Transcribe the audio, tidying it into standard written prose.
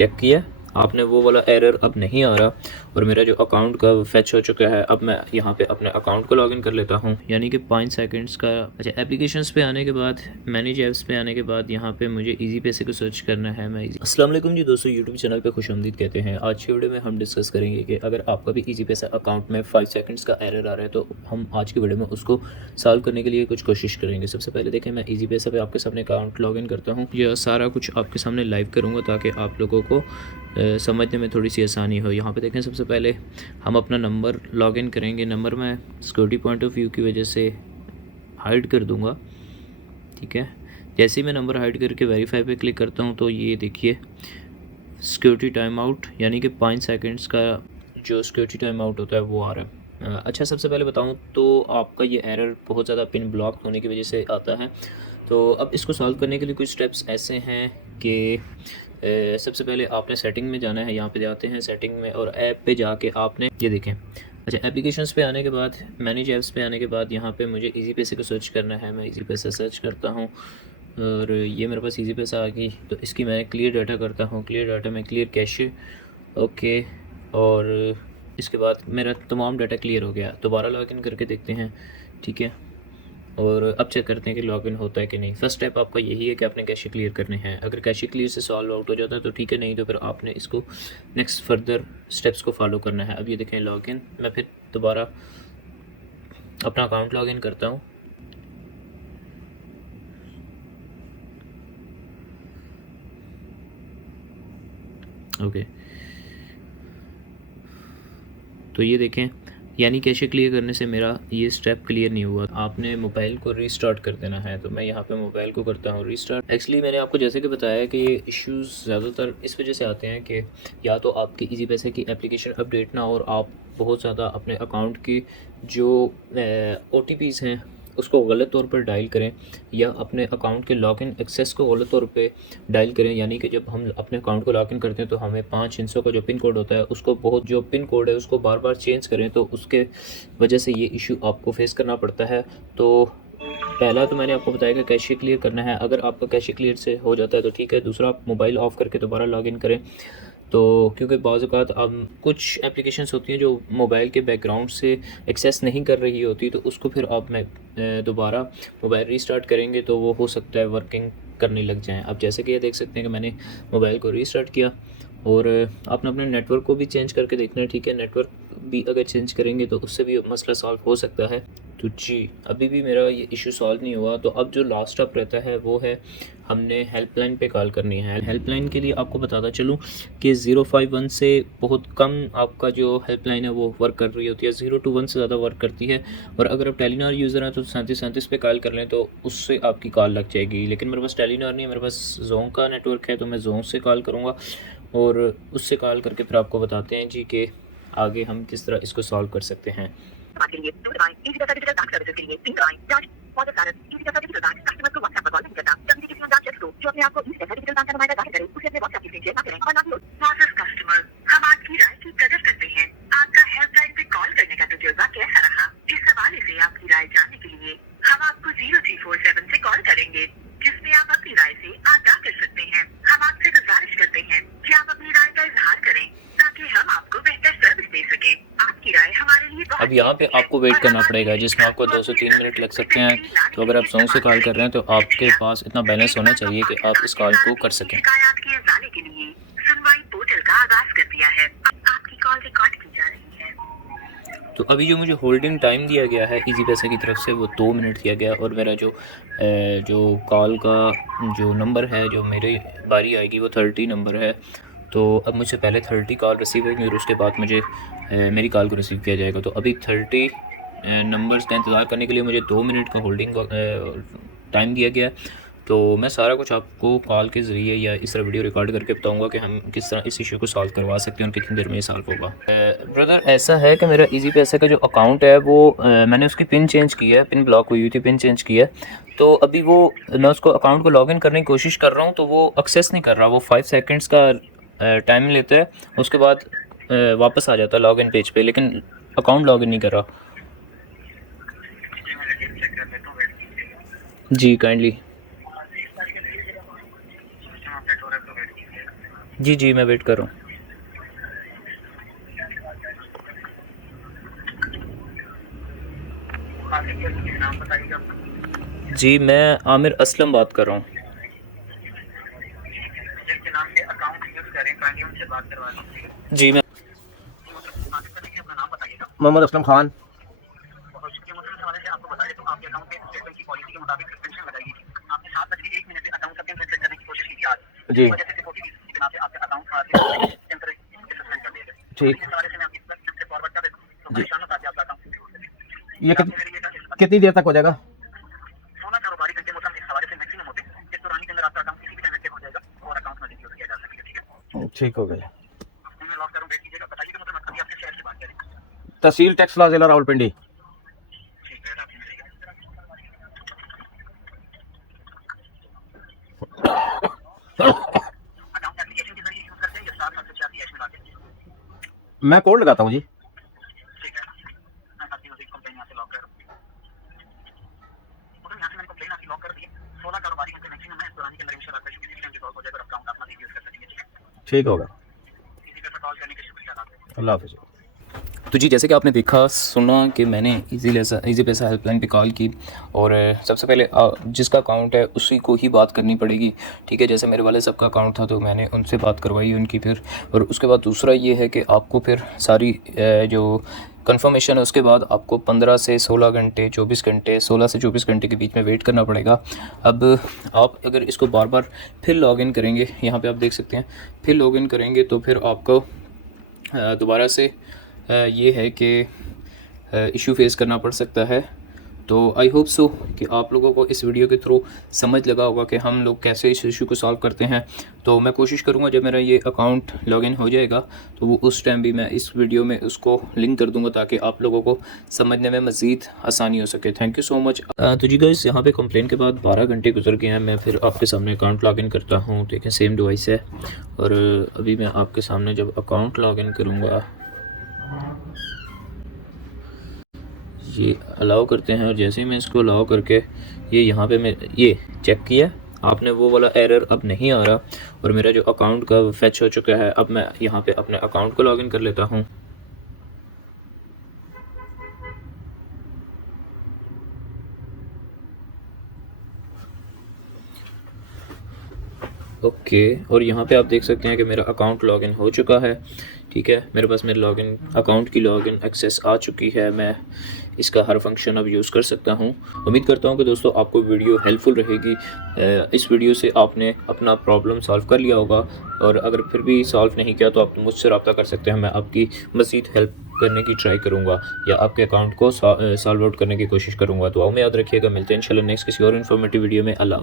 Check किया, आपने वो वाला एरर अब नहीं आ रहा और मेरा जो अकाउंट का फैच हो चुका है। अब मैं यहाँ पे अपने अकाउंट को लॉगिन कर लेता हूँ, यानी कि 5 सेकंड्स का। अच्छा, एप्लीकेशंस पे आने के बाद, मैनेज ऐप्स पे आने के बाद यहाँ पे मुझे इजी पैसे को सर्च करना है। मैं अस्सलाम वालेकुम जी दोस्तों, यूट्यूब चैनल पे खुशामदीद कहते हैं। आज की वीडियो में हम डिस्कस करेंगे कि अगर आपका भी इजी पैसा अकाउंट में 5 सेकंड्स का एरर आ रहा है तो हम आज की वीडियो में उसको सॉल्व करने के लिए कुछ कोशिश करेंगे। सबसे पहले देखें, मैं इजी पैसा पे आपके सामने अकाउंट लॉगिन करता हूँ। यह सारा कुछ आपके सामने लाइव करूँगा ताकि आप लोगों को समझने में थोड़ी सी आसानी हो। यहाँ पे देखें, सबसे पहले हम अपना नंबर लॉगिन करेंगे। नंबर मैं सिक्योरिटी पॉइंट ऑफ व्यू की वजह से हाइड कर दूँगा, ठीक है। जैसे ही मैं नंबर हाइड करके वेरीफाई पे क्लिक करता हूँ तो ये देखिए सिक्योरिटी टाइम आउट, यानी कि 5 सेकंड्स का जो सिक्योरिटी टाइम आउट होता है वो आ रहा है। अच्छा, सबसे पहले बताऊँ तो आपका ये एरर बहुत ज़्यादा पिन ब्लॉक होने की वजह से आता है। तो अब इसको सॉल्व करने के लिए कुछ स्टेप्स ऐसे हैं कि सबसे पहले आपने सेटिंग में जाना है। यहाँ पे जाते हैं सेटिंग में और ऐप पे जाके आपने ये देखें। अच्छा, एप्लीकेशंस पे आने के बाद, मैनेज ऐप्स पे आने के बाद यहाँ पे मुझे इजी पैसे को सर्च करना है। मैं इजी पैसा सर्च करता हूँ और ये मेरे पास इजी पैसा आ गई। तो इसकी मैं क्लियर डाटा करता हूँ। क्लियर डाटा में क्लियर कैश, ओके। और इसके बाद मेरा तमाम डाटा क्लियर हो गया। दोबारा लॉगिन करके देखते हैं, ठीक है। और अब चेक करते हैं कि लॉगिन होता है कि नहीं। फर्स्ट स्टेप आपका यही है कि आपने कैशे क्लियर करने हैं। अगर कैशे क्लियर से सॉल्व आउट हो जाता है तो ठीक है, नहीं तो फिर आपने इसको नेक्स्ट फर्दर स्टेप्स को फॉलो करना है। अब ये देखें लॉगिन, मैं फिर दोबारा अपना अकाउंट लॉगिन करता हूँ। ओके, तो ये देखें, यानी कैशे क्लियर करने से मेरा ये स्टेप क्लियर नहीं हुआ। आपने मोबाइल को रीस्टार्ट कर देना है। तो मैं यहाँ पे मोबाइल को करता हूँ रीस्टार्ट। एक्चुअली मैंने आपको जैसे कि बताया कि ये इश्यूज़ ज़्यादातर इस वजह से आते हैं कि या तो आपकी इजी पैसे की एप्लीकेशन अपडेट ना हो और आप बहुत ज़्यादा अपने अकाउंट की जो OTPs हैं उसको गलत तौर पर डायल करें, या अपने अकाउंट के लॉगिन एक्सेस को गलत तौर पे डायल करें। यानी कि जब हम अपने अकाउंट को लॉगिन करते हैं तो हमें 5 हिस्सों का जो पिन कोड होता है उसको जो पिन कोड है उसको बार बार चेंज करें, तो उसके वजह से ये इशू आपको फेस करना पड़ता है। तो पहला तो मैंने आपको बताया कि कैशे क्लियर करना है। अगर आपका कैशे क्लियर से हो जाता है तो ठीक है। दूसरा, आप मोबाइल ऑफ़ करके दोबारा लॉगिन करें। तो क्योंकि बाज़ औक़ात अब कुछ एप्लीकेशंस होती हैं जो मोबाइल के बैकग्राउंड से एक्सेस नहीं कर रही होती, तो उसको फिर आप दोबारा मोबाइल रीस्टार्ट करेंगे तो वो हो सकता है वर्किंग करने लग जाएं। अब जैसे कि ये देख सकते हैं कि मैंने मोबाइल को रीस्टार्ट किया और आपने अपने नेटवर्क को भी चेंज करके देखना है, ठीक है। नेटवर्क भी अगर चेंज करेंगे तो उससे भी मसला सॉल्व हो सकता है। तो जी, अभी भी मेरा ये इशू सॉल्व नहीं हुआ। तो अब जो लास्ट स्टेप रहता है वो है हमने हेल्पलाइन पे कॉल करनी है। हेल्पलाइन के लिए आपको बताता चलूँ कि 051 से बहुत कम आपका जो हेल्पलाइन है वो वर्क कर रही होती है, 0 to 1 से ज़्यादा वर्क करती है। और अगर आप टेलीनॉर यूज़र हैं तो 3737 पे कॉल कर लें तो उससे आपकी कॉल लग जाएगी। लेकिन मेरे पास टेलीनॉर नहीं है, मेरे पास जोन का नेटवर्क है, तो मैं जोन से कॉल करूँगा और उससे कॉल करके फिर आपको बताते हैं जी कि आगे हम किस तरह इसको सॉल्व कर सकते हैं। हम आपकी राय की कदर करते हैं। आपका हेल्पलाइन पे कॉल करने का तजुर्बा कैसा रहा? इस हवाले से आपकी राय जानने के लिए हम आपको 0347 से कॉल करेंगे, जिसमें आप अपनी राय से आगाह कर सकते हैं। हम आपसे गुजारिश करते हैं कि आप अपनी राय का इजहार करें ताकि हम आपको बेहतर सर्विस दे सकें। आपकी राय हमारे लिए बहुत अब यहाँ पे आपको वेट करना पड़ेगा, जिसमें आपको 2 से 3 मिनट लग सकते हैं। तो अगर आप जोन से कॉल कर रहे हैं तो आपके पास इतना बैलेंस होना चाहिए कि आप इस कॉल को कर सकें। शिकायत के हवाले के लिए सुनवाई पोर्टल का आगाज कर दिया है। आपकी कॉल रिकॉर्ड की जा रही है। तो अभी जो मुझे होल्डिंग टाइम दिया गया है इजी पैसे की तरफ से वो 2 मिनट दिया गया और मेरा जो कॉल का जो नंबर है, जो मेरी बारी आएगी वो 30 नंबर है। तो अब मुझसे पहले 30 कॉल रिसीव होंगी और उसके बाद मुझे मेरी कॉल को रिसीव किया जाएगा। तो अभी 30 नंबर्स का इंतज़ार करने के लिए मुझे 2 मिनट का होल्डिंग टाइम दिया गया। तो मैं सारा कुछ आपको कॉल के ज़रिए या इस तरह वीडियो रिकॉर्ड करके बताऊंगा कि हम किस तरह इस इशू को सॉल्व करवा सकते हैं और कितनी देर में ये सॉल्व होगा। ब्रदर, ऐसा है कि मेरा इजी पैसे का जो अकाउंट है वो मैंने उसकी पिन चेंज की है, पिन ब्लॉक हुई थी, पिन चेंज की है। तो अभी वो मैं उसको अकाउंट को लॉगिन करने की कोशिश कर रहा हूँ तो वो एक्सेस नहीं कर रहा। वो 5 सेकेंड्स का टाइम लेते हैं, उसके बाद वापस आ जाता है लॉगिन पेज पे, लेकिन अकाउंट लॉगिन नहीं कर रहा। जी काइंडली। जी जी, मैं वेट कर रहा हूँ। नाम बताइएगा अपना। जी, मैं आमिर असलम बात कर रहा हूँ। जिनके नाम से अकाउंट यूज करें काइंडली उनसे बात करवा लीजिए। जी मैं आगे बढ़िए, अपना नाम बताइएगा। मोहम्मद असलम खान। बहुत शुक्रिया। मुझे इस हवाले से आपको बता दें तो आपके अकाउंट में स्टेट बैंक की पॉलिसी के मुताबिक सस्पेंशन लगाई गई थी। आपने 7:01 पे अकाउंट का पिन सेट करने की कोशिश की थी आज, जी जिसकी वजह से सिक्योरिटी रीजन की बिना पे आपका अकाउंट टेम्परेरी सस्पेंड कर दिया गया। तो ठीक। इस हवाले से मैं आपकी से फॉरवर्ड कर देता हूं तो जी, परेशान होता है आपका अकाउंट हो सके। ये आपने मेरे लिए कितनी देर तक हो जाएगा? 16 कारोबारी घंटे मौसम इस हवाले से मैक्सिमम होते हैं। इस दौरान के अंदर आपका अकाउंट किसी भी टाइम एक्टिव हो जाएगा और अकाउंट में यूज किया जा सकेगा। ठीक है, ठीक हो गया। मैं लॉक करूं, वेट कीजिएगा। बताइएगा मतलब अभी आपके शहर की बात करें। तहसील टेक्सला जिला रावलपिंडी। ठीक है, आपने मेरे अकाउंट एप्लीकेशन के जरिए यूज करते हैं या 7 से 86 में लाते हैं। मैं कोड लगाता हूँ जी। ठीक है, मैं आपकी मुझे कंप्लेन यहाँ से लॉक कर मतलब यहाँ से मैंने कंप्लेन आपकी लॉक कर दी है। 16 कारोबारी घंटे मैक्सिमम है। इस दौरान के अंदर इंशाल्लाह किसी भी टाइम रिजॉल्व हो जाएगा और अकाउंट अपना यूज कर सकेंगे। ठीक है, ठीक होगा। किसी तरह कॉल करने के शुक्रिया। अल्लाह हाफिज़। तो जी, जैसे कि आपने देखा सुना कि मैंने इजी पैसा हेल्पलाइन पे कॉल की और सबसे पहले जिसका अकाउंट है उसी को ही बात करनी पड़ेगी। ठीक है, जैसे मेरे वाले सबका अकाउंट था तो मैंने उनसे बात करवाई उनकी फिर। और उसके बाद दूसरा ये है कि आपको फिर सारी जो कंफर्मेशन है उसके बाद आपको 15 से 16 घंटे 24 घंटे 16 से 24 घंटे के बीच में वेट करना पड़ेगा। अब आप अगर इसको बार बार फिर लॉगिन करेंगे, यहाँ पे आप देख सकते हैं, फिर लॉगिन करेंगे तो फिर आपको दोबारा से ये है कि इशू फेस करना पड़ सकता है। तो आई होप सो कि आप लोगों को इस वीडियो के थ्रू समझ लगा होगा कि हम लोग कैसे इस इशू को सॉल्व करते हैं। तो मैं कोशिश करूँगा जब मेरा ये अकाउंट लॉगिन हो जाएगा तो वो उस टाइम भी मैं इस वीडियो में उसको लिंक कर दूँगा ताकि आप लोगों को समझने में मज़ीद आसानी हो सके। Thank you so much. तो जी गाइस, यहाँ पे कंप्लेन के बाद 12 घंटे गुजर गए हैं। मैं फिर आपके सामने अकाउंट लॉगिन करता हूँ। देखें, सेम डिवाइस है और अभी मैं आपके सामने जब अकाउंट लॉगिन करूँगा ये अलाउ करते हैं और जैसे ही मैं इसको अलाउ करके ये यहाँ पे मैं ये चेक किया आपने, वो वाला एरर अब नहीं आ रहा और मेरा जो अकाउंट का फैच हो चुका है। अब मैं यहाँ पे अपने अकाउंट को लॉगिन कर लेता हूँ। ओके, और यहाँ पे आप देख सकते हैं कि मेरा अकाउंट लॉगिन हो चुका है। ठीक है, मेरे पास मेरे लॉगिन अकाउंट की लॉगिन एक्सेस आ चुकी है। मैं इसका हर फंक्शन अब यूज़ कर सकता हूँ। उम्मीद करता हूँ कि दोस्तों आपको वीडियो हेल्पफुल रहेगी। इस वीडियो से आपने अपना प्रॉब्लम सॉल्व कर लिया होगा और अगर फिर भी सॉल्व नहीं किया तो आप मुझसे रब्ता कर सकते हैं। मैं आपकी मज़ीद हेल्प करने की ट्राई करूँगा या आपके अकाउंट को सॉल्व आउट करने की कोशिश करूँगा। तो में याद रखिएगा, मिलते हैं इंशाल्लाह नेक्स्ट किसी और इन्फॉर्मेटिव वीडियो में। अल्लाह।